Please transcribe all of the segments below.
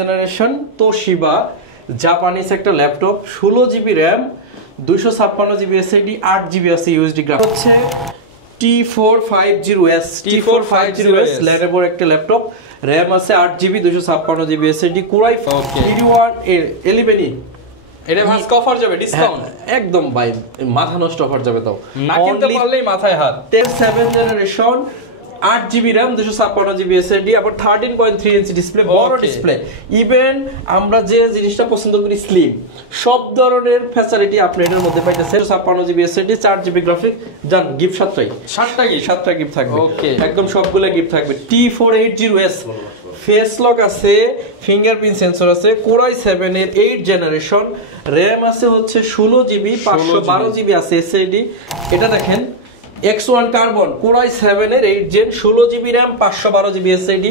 Generation Toshiba Japanese একটা laptop 16 GB RAM 256 GB SSD 8 GB আছে USD graphics হচ্ছে T450S laptop একটা laptop RAM আছে 8 GB 256 GB SSD কুরাই T1 11E এটা ভাস offer যাবে ডিসকাউন্ট একদম ভাই মাথা নষ্ট অফার যাবে তাও না কিনতে পারলেই মাথায় হাত 7 generation 8 GB RAM 256 GB SSD আবার 13.3 ইঞ্চি ডিসপ্লে বড় ডিসপ্লে ইভেন আমরা যে জিনিসটা পছন্দ করি স্লিম সব ধরনের ফ্যাসিলিটি আপনি এর মধ্যে পাইতেছেন 256 জিবি SSD 4 জিবি গ্রাফিক জান গিফট 7টা গিফট থাকবে ওকে একদম সবগুলা গিফট থাকবে T480S ফেস লক আছে ফিঙ্গারপ্রিন্ট সেন্সর আছে কোরাই 7 এর 8 জেনারেশন RAM আছে হচ্ছে 16 জিবি 512 জিবি আছে SSD এটা দেখেন X1 কার্বন কোরাই 7 এর 8 gen 16 GB RAM 512 GB SSD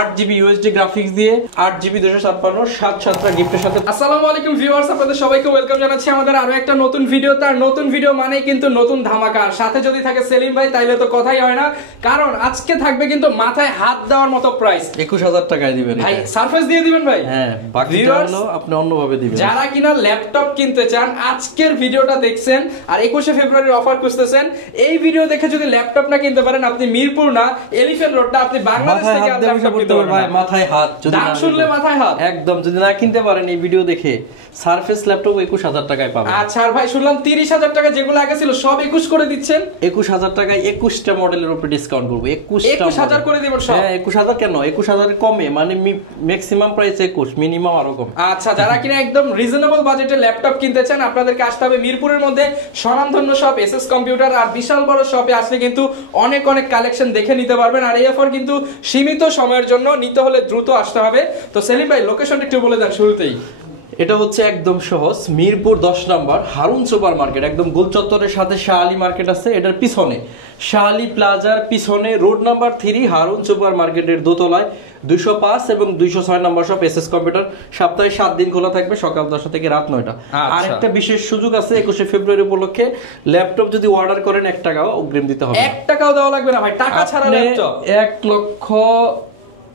8 GB USD graphics দিয়ে 8 জিবি 256 7টা গিফটের সাথে। আসসালামু আলাইকুম ভিউয়ার্স, আপনাদের সবাইকে ওয়েলকাম জানাচ্ছি আমাদের আরো একটা নতুন ভিডিও। তার নতুন ভিডিও মানেই কিন্তু নতুন ধামাকা। সাথে যদি থাকে সেলিম ভাই তাইলে তো কথাই হয় না, কারণ আজকে থাকবে কিন্তু মাথায় হাত দেওয়ার মতো প্রাইস 21000 টাকায় দিবেন ভাই। সারফেস দিয়ে দিবেন ভাই? হ্যাঁ, বাকিটা হলো আপনি অন্যভাবে দিবেন। যারা কিনা ল্যাপটপ কিনতে চান আজকের ভিডিওটা দেখছেন আর 21শে ফেব্রুয়ারির অফার খুঁজতেছেন, এই ভিডিও দেখে যদি ল্যাপটপ না কিনতে পারেন, আপনি মিরপুর না এলিফ্যান্ট রোডটা আপনি বাংলাদেশ থেকে আর ল্যাপটপ কিনতে পারবেন ভাই। মাথায় হাত যদি দাম শুনলে মাথায় হাত একদম। যদি না কিনতে পারেন এই ভিডিও দেখে সারফেস ল্যাপটপ 21000 টাকায় পাবেন। আচ্ছা আর ভাই শুনলাম 30000 টাকা যেগুলো আগে ছিল সব 21 করে দিচ্ছেন। 21000 টাকায় 21টা মডেলের উপরে ডিসকাউন্ট করব। 21000 করে দিবেন সব? হ্যাঁ 21000 কেন, 21000 এর কমে, মানে ম্যাক্সিমাম প্রাইস 21, মিনিমাম আরো কম। আচ্ছা যারা কিনা একদম রিজনেবল বাজেটে ল্যাপটপ কিনতে চান আপনাদেরকে আসতে হবে মিরপুরের মধ্যে স্বনামধন্য শপ এসএস কম্পিউটার। আর বিশাল বড় শপে আসলে কিন্তু অনেক কালেকশন দেখে নিতে পারবেন। আর এই অফার কিন্তু সীমিত সময়ের জন্য, নিতে হলে দ্রুত আসতে হবে। তো সেলিম ভাই লোকেশনটা একটু বলে দেন শুরুতেই। এটা হচ্ছে একদম সহজ, মিরপুর 10 নম্বর হারুন সুপার মার্কেট, একদম গোল চত্বরের সাথে শাহালি মার্কেট আছে, এটার পিছনে শাহালি প্লাজার পিছনে রোড নাম্বার 3 হারুন সুপার মার্কেটের দোতলায় 205 এবং 206 নম্বর শপ এসএস কম্পিউটার। সপ্তাহে 7 দিন খোলা থাকবে, সকাল 10টা থেকে রাত 9টা। আর একটা বিশেষ সুযোগ আছে 21শে ফেব্রুয়ারি উপলক্ষে, ল্যাপটপ যদি অর্ডার করেন 1 টাকাও অগ্রিম দিতে হবে। 1 টাকাও দেওয়া লাগবে না ভাই, টাকা ছাড়া ল্যাপটপ।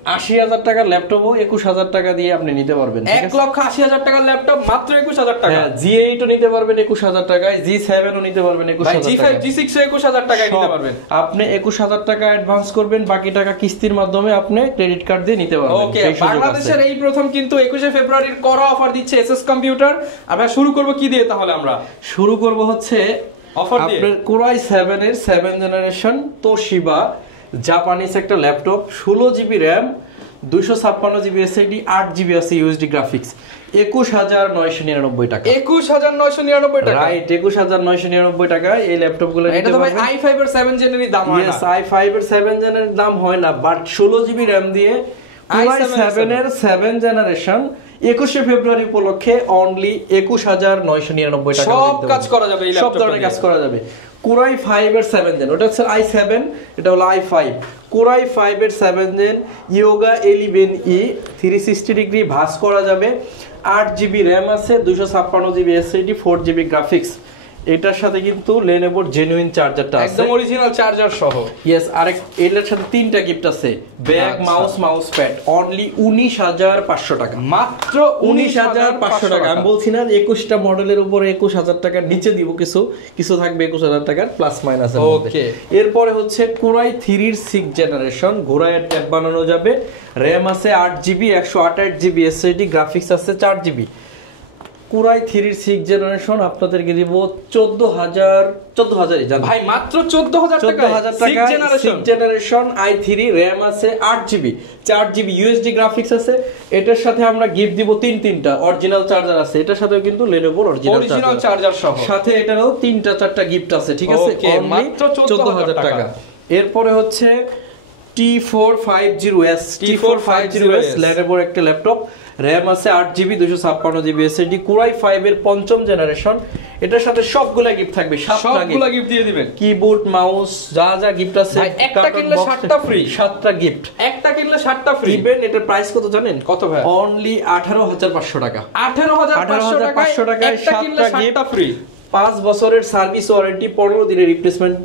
1,80,000 টাকার ল্যাপটপও 21000 টাকা দিয়ে আপনি নিতে পারবেন। 1,80,000 টাকার ল্যাপটপ মাত্র 21000 টাকা। G8 ও নিতে পারবেন 21000 টাকায়, G7 ও নিতে পারবেন 21000 টাকা, G5 G6 ও 21000 টাকায় নিতে পারবেন। আপনি 21000 টাকা অ্যাডভান্স করবেন, বাকি টাকা কিস্তির মাধ্যমে আপনি ক্রেডিট কার্ড দিয়ে নিতে পারবেন। ওকে, বাংলাদেশের এই প্রথম কিন্তু 21শে ফেব্রুয়ারির করা অফার দিচ্ছে এসএস কম্পিউটার। আমরা শুরু করব কি দিয়ে? তাহলে আমরা শুরু করব হচ্ছে অফার দিয়ে আপনার কোরাই 7 এর 7 জেনারেশন তোশিবা জাপানিজ একটা laptop 16 GB RAM 256 GB SSD 8 GB আছে ইউএসডি গ্রাফিক্স 21999 টাকা। 21999 টাকা, রাইট, 21999 টাকা এই ল্যাপটপগুলো। এটা তো ভাই i5 এর 7 জেনেরই দাম হয় না। यस, i5 এর 7 জেনের দাম হয় না, বাট 16 জিবি RAM দিয়ে i7 এর 7 জেনারেশন 21শে ফেব্রুয়ারি উপলক্ষে অনলি 21999 টাকা। সব কাজ করা যাবে এই ল্যাপটপে, সব ধরনের কাজ করা যাবে। কোরাই 5 এর 7 জেন, ওটা হচ্ছে i7, এটা হলো i5। কোরাই 5 এর 7 জেন ইয়োগা 11E 360 ডিগ্রি ভাঁজ করা যাবে, 8 জিবি RAM আছে, 256 জিবি SSD, 4 জিবি গ্রাফিক্স। এটার সাথে কিন্তু লেনোভোর জেনুইন চার্জারটা আছে, একদম অরিজিনাল চার্জার সহ। यस, আরেক এর সাথে 3টা গিফট আছে, ব্যাগ, মাউস প্যাড, অনলি 19500 টাকা। মাত্র 19500 টাকা। আমি বলছি না 21টা মডেলের উপরে 21000 টাকার নিচে দিব, কিছু থাকবে 21000 টাকার প্লাস মাইনাস। ওকে, এরপরে হচ্ছে কোরাই 3 এর 6 জেনারেশন, ঘোড়ায় ট্যাব বানানো যাবে, RAM আছে 8 জিবি 128 জিবি SSD, গ্রাফিক্স আছে 4 জিবি। কোরাই 3 এর 6 জেনারেশন আপনাদেরকে দিব 14000 ভাই, মাত্র 14000 টাকা। 6 জেনারেশন i3, RAM আছে 8 জিবি 4 জিবি USD গ্রাফিক্স আছে। এটার সাথে আমরা গিফট দিব তিনটা অরিজিনাল চার্জার আছে, এটার সাথেও কিন্তু লেনোভোর অরিজিনাল চার্জার সহ, সাথে এটারও 3-4টা গিফট আছে, ঠিক আছে, মাত্র 14000 টাকা। এরপরে হচ্ছে T450S ল্যাপটপ একটা ল্যাপটপ, RAM আছে 8 জিবি 256 জিবি SSD, কোরাই 5 এর 5ম জেনারেশন। এটার সাথে সবগুলা গিফট থাকবে, সবগুলা গিফট দিয়ে দিবেন, কিবোর্ড, মাউস, যা গিফট আছে। একটা কিনলে 7টা ফ্রি, 7টা গিফট, একটা কিনলে 7টা ফ্রি। ইভেন এটার প্রাইস কত জানেন? কত ভাই? অনলি 18500 টাকা। 18500 টাকায় একটা কিনলে 7টা ফ্রি। 5 বছরের সার্ভিস ওয়ারেন্টি, 15 দিনের রিপ্লেসমেন্ট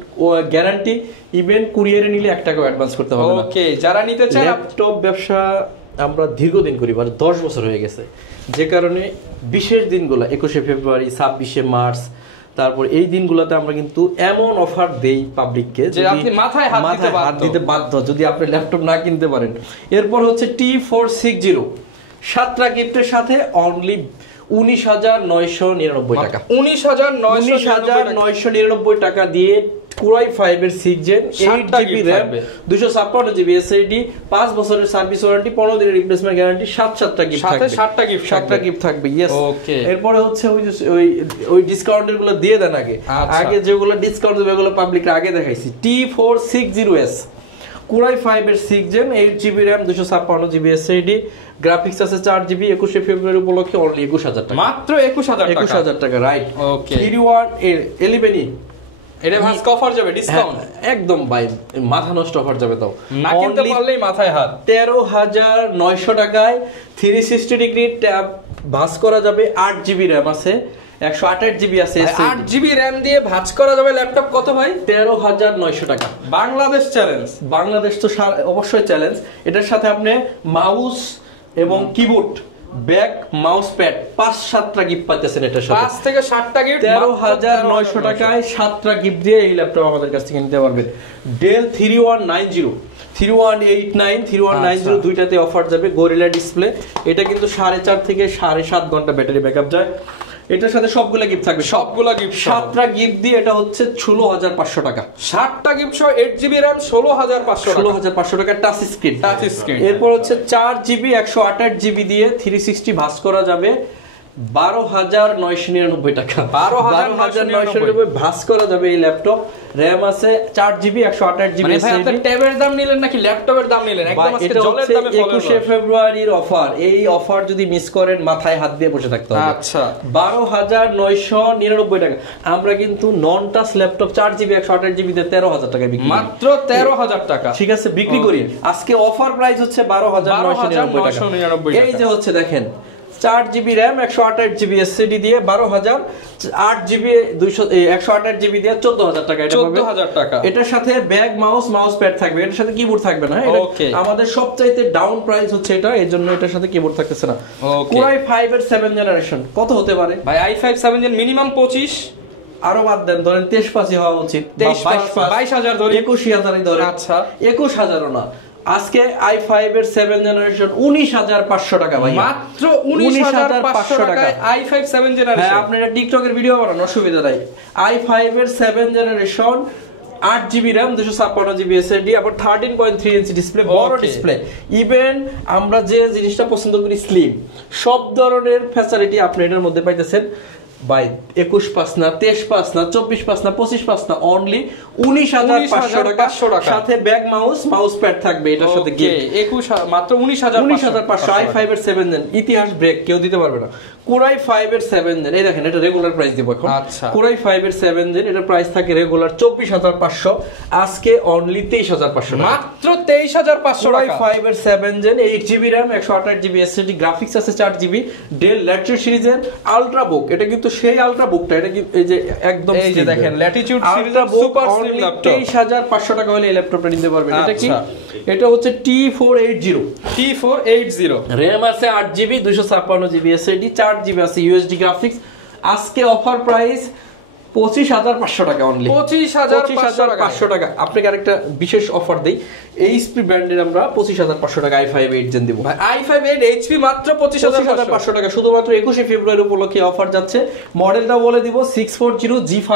গ্যারান্টি, ইভেন কুরিয়ারে নিলে 1 টাকাও অ্যাডভান্স করতে হবে না। ওকে, যারা নিতে চান ল্যাপটপ ব্যবসা আমরা দীর্ঘদিন করি, মানে 10 বছর হয়ে গেছে, যে কারণে বিশেষ দিনগুলো 21শে ফেব্রুয়ারি, 26শে মার্চ, তারপর এই দিনগুলোতে আমরা কিন্তু এমন অফার দেই পাবলিককে যে আপনি মাথায় হাত দিতে বাধ্য যদি আপনি ল্যাপটপ না কিনতে পারেন। এরপর হচ্ছে T460 7টা গিফটের সাথে অনলি 19,999 টাকা, 19,999 টাকা দিয়ে Core i5 এর 6 Gen 8GB RAM 256GB SSD 5 বছরের সার্ভিস ওয়ারেন্টি 15 দিনের রিপ্লেসমেন্ট গ্যারান্টি 7টা গিফট থাকবে, 7টা গিফট থাকবে। ইয়েস, ওকে। এরপরে হচ্ছে ওই ডিসকাউন্টের গুলো দিয়ে দেন আগে যেগুলো ডিসকাউন্ট দেবে এগুলো পাবলিককে আগে দেখাইছি। T460S Core i5 এর 6 Gen 8GB RAM 256GB SSD graphics আছে 4GB 21শে ফেব্রুয়ারি উপলক্ষে অনলি 21,000 টাকা, মাত্র 21,000 টাকা, রাইট। ওকে। 31 এর 11 এটা ভাস অফার যাবে ডিসকাউন্ট একদম ভাই মাথা নষ্ট অফার যাবে, তাও না কিনতে পারলেই মাথায় হাত। 13,900 টাকায় 360 ডিগ্রি ট্যাব ভাস করা যাবে, 8GB RAM আছে, 128GB আছে, 8GB RAM দিয়ে ভাঁজ করা যাবে ল্যাপটপ। কত ভাই? 13,900 টাকা। বাংলাদেশ চ্যালেঞ্জ, বাংলাদেশ তো অবশ্যই চ্যালেঞ্জ। এটার সাথে আপনি মাউস এবং কিবোর্ড, ব্যাক, মাউস প্যাড 5-7টা গিফট পাচ্ছেন এটার সাথে, 5 থেকে 7টা গিফট 13,900 টাকায় 7টা গিফট দিয়ে এই ল্যাপটপ আমাদের কাছ থেকে নিতে পারবেন। ডেল 3190 3189 3190 দুইটাতে অফার যাবে, গরিলা ডিসপ্লে। এটা কিন্তু 4.5 থেকে 7.5 ঘন্টা ব্যাটারি ব্যাকআপ যায়। এটার সাথে সবগুলা গিফট থাকবে, সবগুলা গিফট, 7টা গিফট দিয়ে এটা হচ্ছে 16,500 টাকা। 7টা গিফট সহ 8GB RAM 16,500 টাকা টাচ স্ক্রিন। এরপর হচ্ছে 4GB 128GB দিয়ে 360 ভাঁজ করা যাবে 12,999 টাকা, 12,999 ভাঁজ করা যাবে এই ল্যাপটপ। RAM আছে 4GB 128GB। মানে ভাই আপনি ট্যাবের দাম নিলেন নাকি ল্যাপটপের দাম নিলেন? একদম আজকে জলের দামে 21শে ফেব্রুয়ারির অফার। এই অফার যদি মিস করেন মাথায় হাত দিয়ে বসে থাকতে হবে। আচ্ছা, 12,999 টাকা। আমরা কিন্তু নন টাচ ল্যাপটপ 4GB 128GB তে 13,000 টাকায় বিক্রি, মাত্র 13,000 টাকা, ঠিক আছে, বিক্রি করি। আজকে অফার প্রাইস হচ্ছে 12,999 টাকা। এই যে হচ্ছে দেখেন 4GB RAM 128GB SSD দিয়ে 12,000, 8GB 128GB দিয়ে 14,000 টাকা। এটা 14,000 টাকা। এটার সাথে ব্যাগ, মাউস প্যাড থাকবে, এটার সাথে কিবোর্ড থাকবে না। আমাদের সবচাইতে ডাউন প্রাইস হচ্ছে এটা, এর জন্য এটার সাথে কিবোর্ড থাকতেছে না। Core i5 এর 7 জেনারেশন কত হতে পারে ভাই? i5 7 জেন মিনিমাম 25, আরো বাদ দেন, ধরেন 23,500 হওয়া উচিত, 22,000 ধরে, 21,000 ধরে। আচ্ছা, 21,000ও না। আজকে i5 এর 7 জেনারেশন 19,500 টাকা ভাই, মাত্র 19,500 টাকায় i5 7 জেনারেশন। হ্যাঁ, আপনারা টিকটকের ভিডিও বানান, অসুবিধা নাই। i5 এর 7 generation 8GB RAM 256GB SSD, আবার 13.3 ইঞ্চি ডিসপ্লে, বড় ডিসপ্লে। ইভেন আমরা যে জিনিসটা পছন্দ করি স্লিম, সব ধরনের ফ্যাসিলিটি আপনি এটার মধ্যে পাইতেছেন ভাই। 21,500 না, 23,500 না, 24,500 না, 25,500 না, অনলি 19,500 টাকা। সাথে ব্যাগ, মাউস প্যাড থাকবে এটার সাথে গিফট। মাত্র 19,500। i5 এর 7 জেন ইতিহাস ব্রেক, কেউ দিতে পারবে না। Core i5 এর 7 জেন, এই দেখেন এটা রেগুলার প্রাইস দিব এখন। আচ্ছা, Core i5 এর 7 জেন এটা প্রাইস থাকে রেগুলার 24,500, আজকে অনলি 23,500 টাকা, মাত্র 23,500 টাকা। Core i5 এর 7 gen 8GB RAM 128GB SSD graphics আছে 4GB। ডেল ল্যাটিটিউড সিরিজের আলট্রাবুক, এটা কিন্তু সেই আলট্রাবুকটা, এটা কি এই যে একদম এই যে দেখেন ল্যাটিটিউড সিরিজের সুপার স্লিম ল্যাপটপ, 23,500 টাকা হলে এই ল্যাপটপটা নিতে পারবেন। এটা কি? এটা হচ্ছে T480 RAM আছে 8GB 256GB SSD 4GB আছে USD গ্রাফিক্স। আজকে অফার প্রাইস 25,500 টাকা অনলি, 25,500 টাকা। আপনাকে আরেকটা বিশেষ অফার দেই, এইচপি ব্র্যান্ডের আমরা 25,500 টাকা i5 8 জেন দেব। i5 8 HP মাত্র 25,500 টাকা, শুধুমাত্র 21শে ফেব্রুয়ারি উপলক্ষে অফার যাচ্ছে। মডেলটা বলে দিব 640G5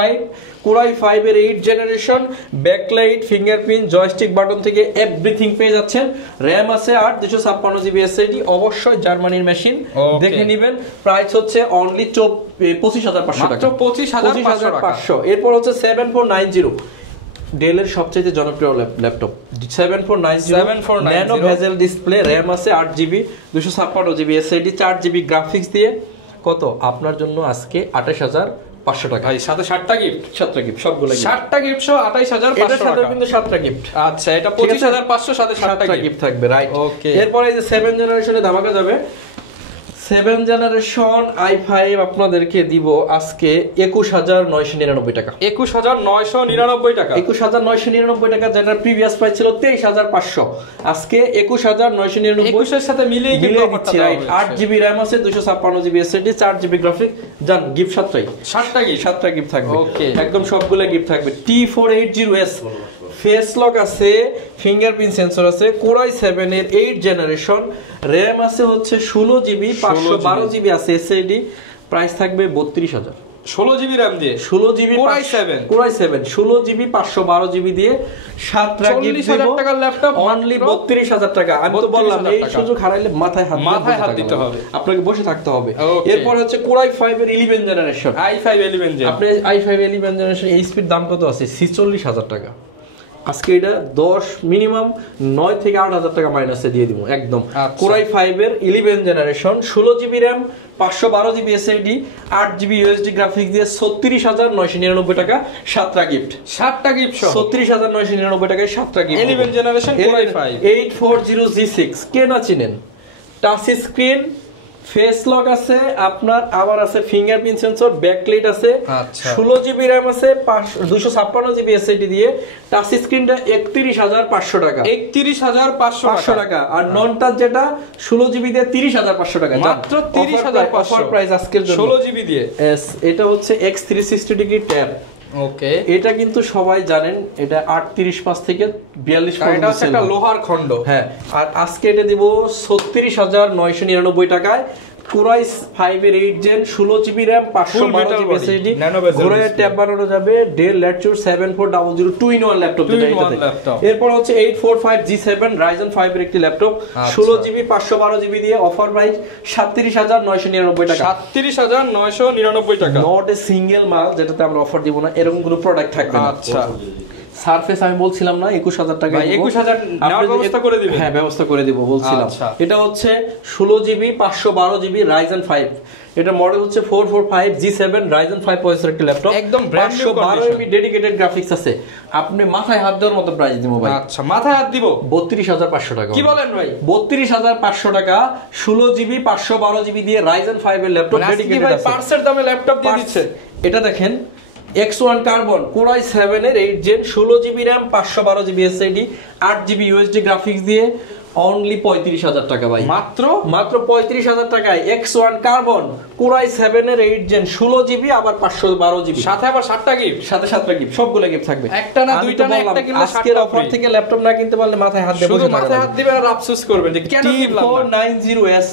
Core i5 এর 8 generation, backlight, fingerprint, joystick button থেকে এভরিথিং পেয়ে যাচ্ছেন। RAM আছে 8 256GB SSD, অবশ্যই জার্মানির মেশিন, দেখে নেবেন। প্রাইস হচ্ছে অনলি 25,500 টাকা, 25,500। এরপর হচ্ছে 7490 ডেলের সবচেয়ে জনপ্রিয় laptop 7490 nano bezel display, RAM আছে 8GB 256GB SSD 4GB graphics দিয়ে কত আপনার জন্য আজকে 28,500 টাকা। ভাই সাথে 7টা গিফট, 7টা গিফট, সবগুলো 7টা গিফট সহ 28,500 টাকা, কিন্তু 7টা গিফট। আচ্ছা, এটা 25,500 সাথে 7টা গিফট থাকবে, রাইট। ওকে, এরপরে এই যে 7 জেনারেশনে ধামাকা যাবে 7 জেনারেশন i5 আপনাদেরকে দিব আজকে 21999 টাকা। 21999 টাকা। 21999 টাকা, যেটা প্রিভিয়াস প্রাইস ছিল 23500, আজকে 21999। 21 এর সাথে মিলিয়ে কিন্তু অফারটা দেওয়া হয়েছে। 8GB RAM আছে, 256GB SSD, 4GB গ্রাফিক, জান গিফট 7টা গিফট থাকবে। ওকে, একদম সবগুলো গিফট থাকবে। T480S ফেস লক আছে, ফিঙ্গারপ্রিন্ট সেন্সর আছে, কোরাই 7 এর 8 জেনারেশন, RAM আছে হচ্ছে 16GB, 512GB আছে SSD, প্রাইস থাকবে 32000। 16GB RAM দিয়ে 16GB কোরাই 7 16GB 512GB দিয়ে 7টা গিফট 40000 টাকার ল্যাপটপ অনলি 32000 টাকা। আমি তো বললাম এই সুযোগ হারাইলে মাথায় হাত দিতে হবে, আপনাকে বসে থাকতে হবে। এরপর হচ্ছে কোরাই 5 এর 11 জেনারেশন, i5 11 জেন। আপনি i5 11 জেনারেশন এই স্পিড দাম কত আছে? 46000 টাকা। আজকে এটা 10 মিনিমাম 9 থেকে 8000 টাকা মাইনাসে দিয়ে দিব একদম। কোরাই 5 এর 11 generation, 16GB RAM, 512GB SSD, 8GB USD graphics দিয়ে 36999 টাকা, 7টা গিফট সহ 36999 টাকায় 7টা গিফট। 11 জেনারেশন কোরাই 5 840G6 কে না চিনেন, টাচ স্ক্রিন, ফেস লক আছে আপনার, আবার আছে ফিঙ্গারপ্রিন্ট সেন্সর, ব্যাকলাইট আছে, 16GB RAM আছে, 256GB SSD দিয়ে, টাচ স্ক্রিনটা 31500 টাকা। 31500 টাকা। আর নন টাচ যেটা 16GB দিয়ে 30500 টাকা, মাত্র 30500 অফার প্রাইস আজকের জন্য 16GB দিয়ে। এটা হচ্ছে X360 ডিগ্রি ট্যাব। ওকে, এটা কিন্তু সবাই জানেন, এটা 38.5 থেকে 42 এটা হচ্ছে একটা লোহার খন্ড। হ্যাঁ, আর আজকে এটা দিব 36999 টাকায়। কোরাই 5 এর 8 gen, 16GB RAM, 512GB SSD, ঘোড়ায় ট্যাব বানানো যাবে। ডেল ল্যাটিটিউড 7400 2-in-1 ল্যাপটপ যেটা এটাতে। এরপর হচ্ছে 845G7 Ryzen 5 এর একটি ল্যাপটপ, 16GB 512GB দিয়ে, অফার প্রাইস 37999 টাকা। 37999 টাকা। নট এ সিঙ্গেল মাল যেটাতে আমরা অফার দিব না, এরকম কোনো প্রোডাক্ট থাকবে না। আচ্ছা, সারফেস আমি বলছিলাম না 21000 টাকা, 21000 নেওয়ার ব্যবস্থা করে দিবেন। হ্যাঁ, ব্যবস্থা করে দিব বলছিলাম। এটা হচ্ছে 16GB 512GB Ryzen 5, এটা মডেল হচ্ছে 445G7 Ryzen 5 প্রসেসর একটি ল্যাপটপ, একদম brand new condition, 512MB dedicated graphics আছে। আপনি মাথায় হাত দেওয়ার মতো প্রাইস দিব ভাই। আচ্ছা, মাথায় হাত দিব 32500 টাকা। কি বলেন ভাই? 32500 টাকা, 16GB 512GB দিয়ে Ryzen 5 এর ল্যাপটপ ডেডিকেটেড আছে। পার্সের দামে ল্যাপটপ দিয়ে দিচ্ছে। এটা দেখেন X1 কার্বন, কোরাই 7 এর 8 gen, 16GB RAM, 512GB SSD, 8GB USD graphics দিয়ে অনলি 35000 টাকা ভাই। মাত্র 35000 টাকায় X1 কার্বন, কোরাই 7 এর 8 জেন, 16GB, আবার 512GB, সাথে আবার 7টা গিফট, সাথে 7টা গিফট, সবগুলো গিফট থাকবে। একটা না দুইটা না, একটা কিনলে 7টা আজকের অফার থেকে ল্যাপটপ না কিনতে পারলে মাথায় হাত দেবেন, শুধু মাথায় হাত দিবেন আর আফসোস করবেন যে কেন কিনলাম না। T490S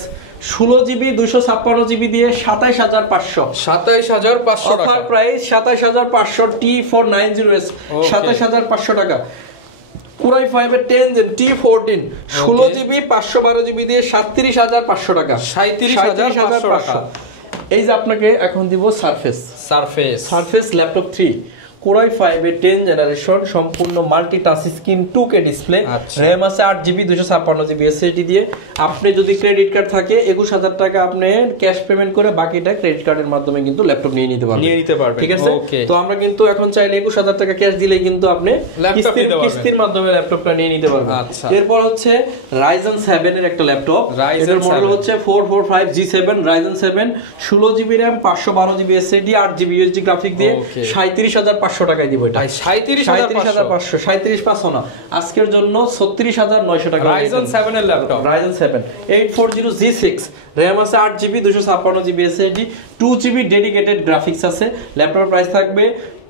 16GB 256GB দিয়ে 27500 টাকা। Offer price 27500। T490S 27500 টাকা। কোরাই 5 এর 10 জেন T14 16GB 512GB দিয়ে 37500 টাকা, 37500 টাকা। এই যে আপনাকে এখন দিব সারফেস ল্যাপটপ 3, কোরাই 5 এর 10 জেনারেশন, সম্পূর্ণ multi touch screen 2K display, RAM আছে 8GB 256GB SSD দিয়ে। আপনি যদি ক্রেডিট কার্ড থাকে 21000 টাকা আপনি ক্যাশ পেমেন্ট করে বাকিটা ক্রেডিট কার্ডের মাধ্যমে কিন্তু ল্যাপটপ নিয়ে নিতে পারবেন। ঠিক আছে, তো আমরা কিন্তু এখন চাইলে 21000 টাকা ক্যাশ দিলেই কিন্তু আপনি কিস্তির মাধ্যমে ল্যাপটপটা নিয়ে নিতে পারবেন। এরপর হচ্ছে Ryzen 7 এর একটা ল্যাপটপ, এর মডেল হচ্ছে 445G7 Ryzen 7, 16GB RAM, 512GB SSD, 8GB USD graphic দিয়ে 37500 টাকায় দিব। এটা 37500, 37500 না, আজকের জন্য 36900 টাকা। Ryzen 7 এর ল্যাপটপ, Ryzen 7 840G6, RAM আছে 8GB 256GB SSD, 2GB dedicated graphics আছে। ল্যাপটপের প্রাইস থাকবে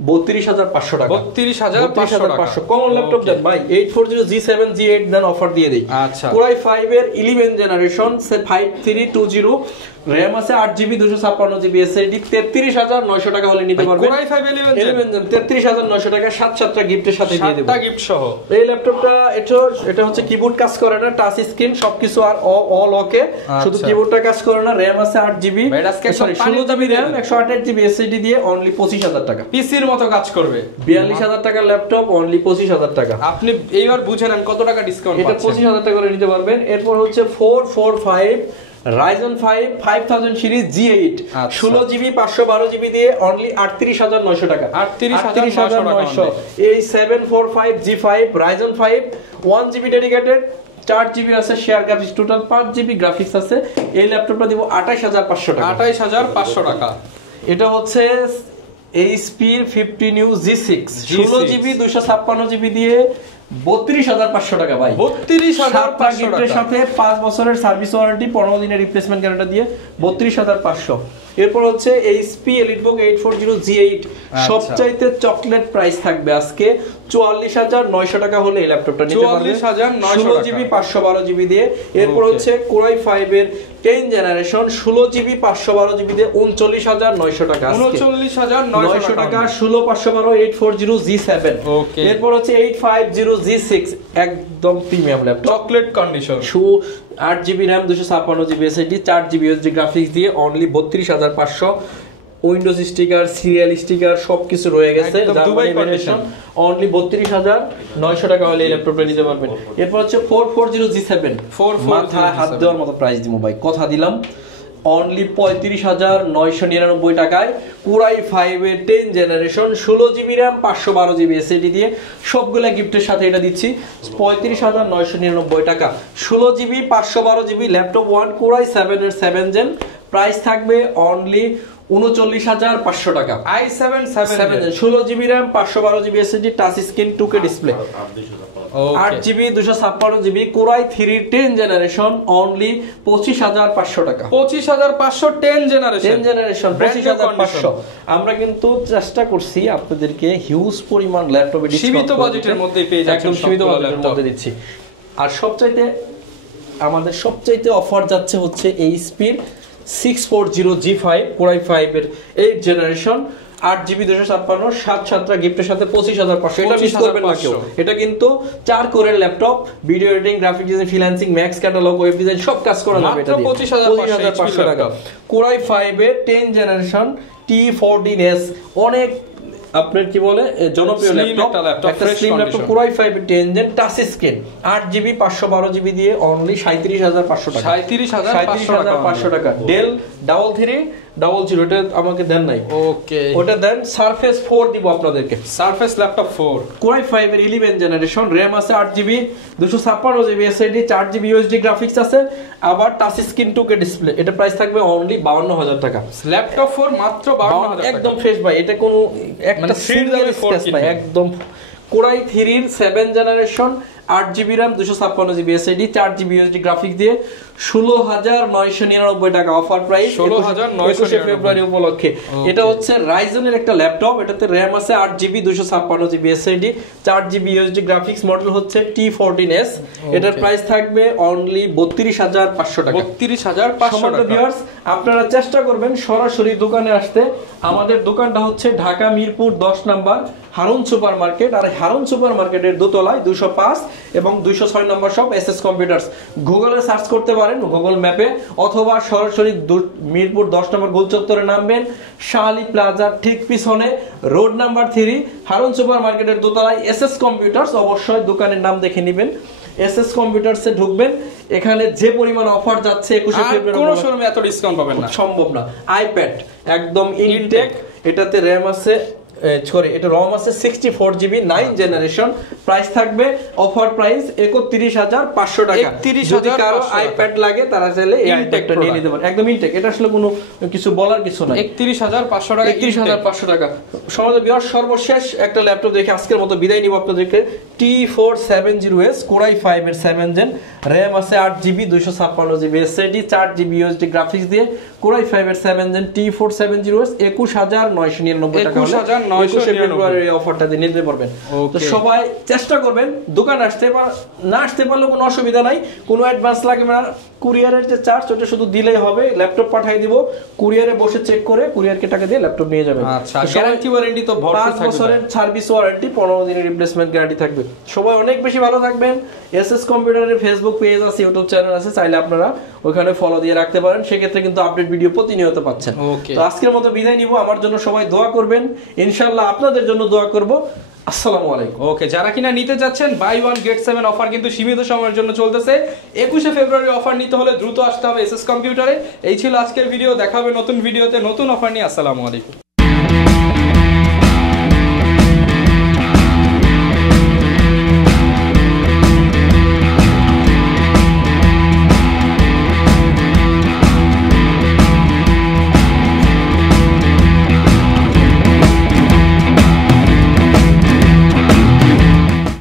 32500 টাকা। 32500 কমন ল্যাপটপ দেন ভাই, 840G7 G8 দেন, অফার দিয়ে দেই। কোরাই 5 এর 11 জেনারেশন 5320, RAM আছে 8GB 256GB SSD, 33900 টাকা হলে নিতে পারবেন। কোরাই 5 11 জেন 33900 টাকা, 7টা গিফটের সাথে দিয়ে দেব, 7টা গিফট সহ। এই ল্যাপটপটা এটা হচ্ছে কিবোর্ড কাজ করে না, টাচ স্ক্রিন সবকিছু আর অল ওকে, শুধু কিবোর্ডটা কাজ করে না। RAM আছে 8GB, sorry 16GB RAM, 128GB SSD দিয়ে অনলি 25000 টাকা। পিসির মতো কাজ করবে। 42000 টাকার ল্যাপটপ অনলি 25000 টাকা। আপনি এইবার বুঝে নেন কত টাকা ডিসকাউন্ট এটা 25000 টাকা করে নিতে পারবেন। এরপর হচ্ছে 445 Ryzen 5 5000 series G8, 16GB 512GB দিয়ে অনলি 38900 টাকা। 38900। এই 745G5 Ryzen 5 1GB dedicated, 4GB আছে share graphics, total 5GB graphics আছে। এই ল্যাপটপটা দিব 28500 টাকা। 28500 টাকা। এটা হচ্ছে HP 15U G6 16GB 256GB দিয়ে 32500 টাকা ভাই। 32500 টাকার সাথে 5 বছরের সার্ভিস ওয়ারেন্টি, 15 দিনের রিপ্লেসমেন্ট গ্যারান্টি দিয়ে 32500। এরপর হচ্ছে HP EliteBook 840 G8 সবচাইতে চকলেট প্রাইস থাকবে আজকে 44900 টাকা হলে এই ল্যাপটপটা নিতে পারবেন 44900 টাকা 16GB 512GB দিয়ে। এরপর হচ্ছে Core i5 এর 10 জেনারেশন 16GB 512GB দিয়ে 39900 টাকা আজকে 39900 টাকা। 16512 840 G7। এরপর হচ্ছে 850 G6 একদম premium laptop, chocolate condition, 8GB RAM 256GB SSD 4GB USD graphics দিয়ে only 32500। Windows sticker, serial sticker সবকিছু রয়ে গেছে, দুবাই কন্ডিশন, অনলি 32900 টাকা হলে এই ল্যাপটপটা নিতে পারবেন। এরপর হচ্ছে 440 G7 মাথায় হাত দেওয়ার মতো প্রাইস দিমু ভাই, কথা দিলাম অনলি 35999 টাকায় Core i5 এর 10 generation 16GB RAM 512GB SSD দিয়ে সবগুলা গিফটের সাথে এটা দিচ্ছি 35999 টাকা। 16GB 512GB laptop 1 Core i7 এর 7 জেন, প্রাইস থাকবে অনলি 39500 টাকা। i7 7 gen 16GB RAM 512GB SSD touch screen 2K display, 8GB 256GB Core i3 10 generation only 25500 টাকা। 25500 10 জেনারেশন 25500। আমরা কিন্তু চেষ্টা করছি আপনাদেরকে হিউজ পরিমাণ ল্যাপটপে সীমিত বাজেটের মধ্যে পেয়ে যাচ্ছেন, একদম সীমিত বাজেটের মধ্যে দিচ্ছি। আর আমাদের সবচাইতে অফার যাচ্ছে হচ্ছে HP 640 G5 Core i5 এর 8 জেনারেশন 8GB 256 7 গিফটের সাথে 25500। এটা মিস করবেন না কেউ, এটা কিন্তু 4 কোরের laptop, video editing, graphic design, freelancing, max catalogue, web design সব কাজ করা যাবে এটা দিয়ে 25500 টাকা। Core i5 এর 10 জেনারেশন T14S অনেক আপনার কি বলে জনপ্রিয় ল্যাপটপ, একটা স্লিম ল্যাপটপ Core i5 এর 10 gen touch screen 8GB 512GB দিয়ে অনলি 37500 টাকা। 37500 টাকা। Dell 3300 এটা আমাকে দেন নাই, ওকে ওটা দেন Surface 4 দিব আপনাদেরকে, Surface ল্যাপটপ 4 Core i5 এর 11 জেনারেশন, RAM আছে 8GB 256GB SSD 4GB USD graphics আছে, আবার টাচ স্ক্রিন 2K ডিসপ্লে। এটা প্রাইস থাকবে অনলি 52000 টাকা। ল্যাপটপ 4 মাত্র 52000 টাকা, একদম ফ্রেশ ভাই, এটা কোনো একটা সিরিয়াল স্পেস নাই, একদম Core i3 এর 7 generation 8GB RAM 256GB SSD 4GB USD graphics দিয়ে 16999 টাকা অফার প্রাইস 16999 ফেব্রুয়ারি উপলক্ষে। এটা হচ্ছে Ryzen এর একটা ল্যাপটপ, এটাতে RAM আছে 8GB 256GB SSD 4GB USD graphics, model হচ্ছে T14S। এটার প্রাইস থাকবে অনলি 32500 টাকা। 32500 টাকা। ভিউয়ার্স আপনারা চেষ্টা করবেন সরাসরি দোকানে আসতে। আমাদের দোকানটা হচ্ছে Dhaka Mirpur 10 number Harun super market, আর হারুন সুপার মার্কেটের দোতলায় 205 এবং 206 নম্বর শপ SS কম্পিউটার্স। গুগলে সার্চ করতে পারেন গুগল ম্যাপে, অথবা সরাসরি মিরপুর 10 নম্বর গোল চত্বরে নামবেন, শাহালি প্লাজার ঠিক পিছনে রোড নাম্বার 3 হারুন সুপার মার্কেটের দোতলায় SS কম্পিউটার্স। অবশ্যই দোকানের নাম দেখে নেবেন, SS কম্পিউটার্সে ঢুকবেন। এখানে যে পরিমাণ অফার যাচ্ছে 21 ফেব্রুয়ারি, কোনো শোরুমে এত ডিসকাউন্ট পাবেন না, সম্ভব না। আইপ্যাড একদম ইনটেক, এটাতে RAM আছে এটা ROM আছে 64GB 9 জেনারেশন, প্রাইস থাকবে অফার প্রাইস 31500 টাকা। যদি কারো আইপ্যাড লাগে তারা চাইলে এই আইপ্যাডটা নিয়ে নিতে পারে, একদম ইনটেক। এটা আসলে কোনো কিছু বলার কিছু নাই। 31500 টাকা, 31500 টাকা। সমাজে বিয়ার সর্বশেষ একটা ল্যাপটপ দেখে আজকের মতো বিদায় নিব আপনাদেরকে। T470S Core i5 এর 7 জেন, RAM আছে 8GB 256GB SSD 4GB USD graphics দিয়ে Core i5 এর 7 জেন T470S 21999 টাকা হলে 21 ফেব্রুয়ারি এই অফারটা দিয়ে নিতে পারবেন। তো সবাই চেষ্টা করবেন দোকানে আসতে, না আসতে পারলে কোনো অসুবিধা নাই, কোনো অ্যাডভান্স লাগবে না। কুরিয়ারের যে চার্জ ওটা শুধু দিলেই হবে, ল্যাপটপ পাঠিয়ে দিব, কুরিয়ারে বসে চেক করে কুরিয়ারকে টাকা দিয়ে ল্যাপটপ নিয়ে যাবেন। আচ্ছা, গ্যারান্টি ওয়ারেন্টি তো ভরপুর থাকবে, 5 বছরের সার্ভিস ওয়ারেন্টি, 15 দিনের রিপ্লেসমেন্ট গ্যারান্টি থাকবে। সবাই অনেক বেশি ভালো থাকবেন। SS কম্পিউটারের ফেসবুক পেজ আছে, ইউটিউব চ্যানেল আছে, চাইলে আপনারা ওখানে ফলো দিয়ে রাখতে পারেন, সেক্ষেত্রে কিন্তু আপডেট ভিডিও প্রতিনিয়ত পাচ্ছেন। তো আজকের মতো বিদায় নিব, আমার জন্য সবাই দোয়া করবেন, ইনশাআল্লাহ আপনাদের জন্য দোয়া করব। আসসালামু আলাইকুম। ওকে, যারা কিনা নিতে যাচ্ছেন বাই 1 গেট 7 অফার কিন্তু সীমিত সময়ের জন্য চলতেছে। 21 ফেব্রুয়ারি অফার নিতে হলে দ্রুত আসতে হবে SS কম্পিউটারে। এই ছিল আজকের ভিডিও, দেখা হবে নতুন ভিডিওতে নতুন অফার নিয়ে। আসসালামু আলাইকুম।